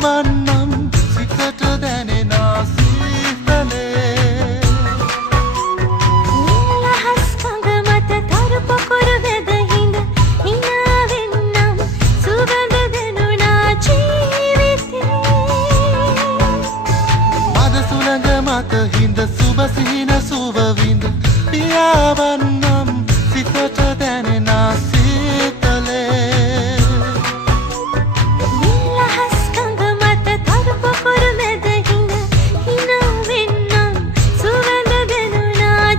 පියාවන්නම් සිතට දැනෙන සීතලේ නිලහස් කඳ මත තරු පොකුරු වෙද හිඳ හිනාවෙන්නම් සුවඳ දෙනුනා ජීවිතේ මද සුළඟ මත හිඳ සුබ සිහින සුව විඳ පියාවන්නම් සිතට දැනෙන සීතලේ නිලහස් කඳ මත තරු පොකුරු වෙද හිඳ හිනාවෙන්නම් සුවඳ දෙනුනා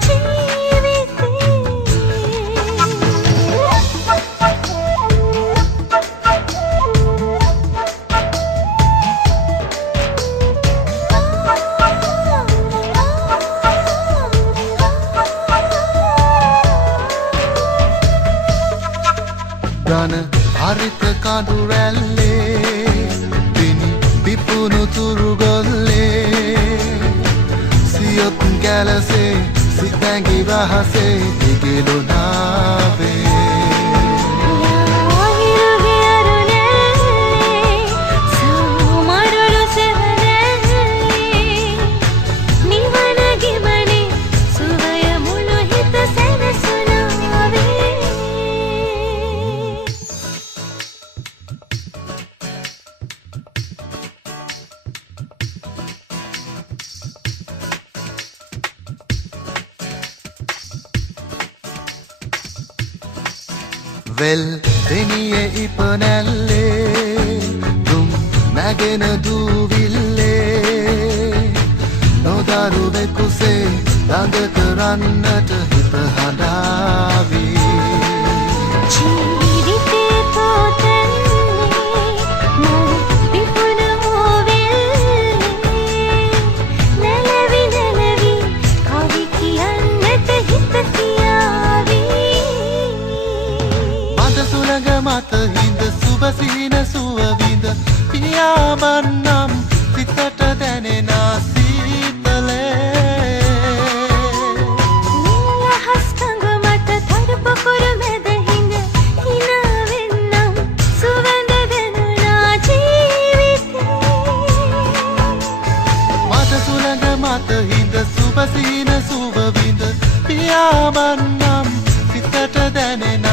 ගන හරිත කඳු රැල්ලේ දිනි පිපුණු තුරු ගොල්ලේ සියොත් ගැලසේ සිතැඟි රහසේ ඉගෙලුනාවේ වෙල් දෙනියේ ඉපනැල්ලේ දුම් නැගෙන දූවිල්ලේ නොදරුවෙකුසේ ළඟ කරන්නට හිත හදාවී ජීවිතේ තෝතන්නේ මම විපුන හොවෙල්ලේ නැලවි නැලවි කවි කියන්නට හිත තියාවී මද සුළඟ මත හිඳ සුබ සිහින සුව විඳ පියාවන්නම් සිතට දැනෙන සීතලේ නිලහස් කඳ මත තරු පොකුරු වෙද හිඳ හිනාවෙන්නම් සුවඳ දෙනුනා ජීවිතේ මද සුළඟ මත හිඳ සුබ සිහින සුව විඳ පියාවන්නම් සිතට දැනෙන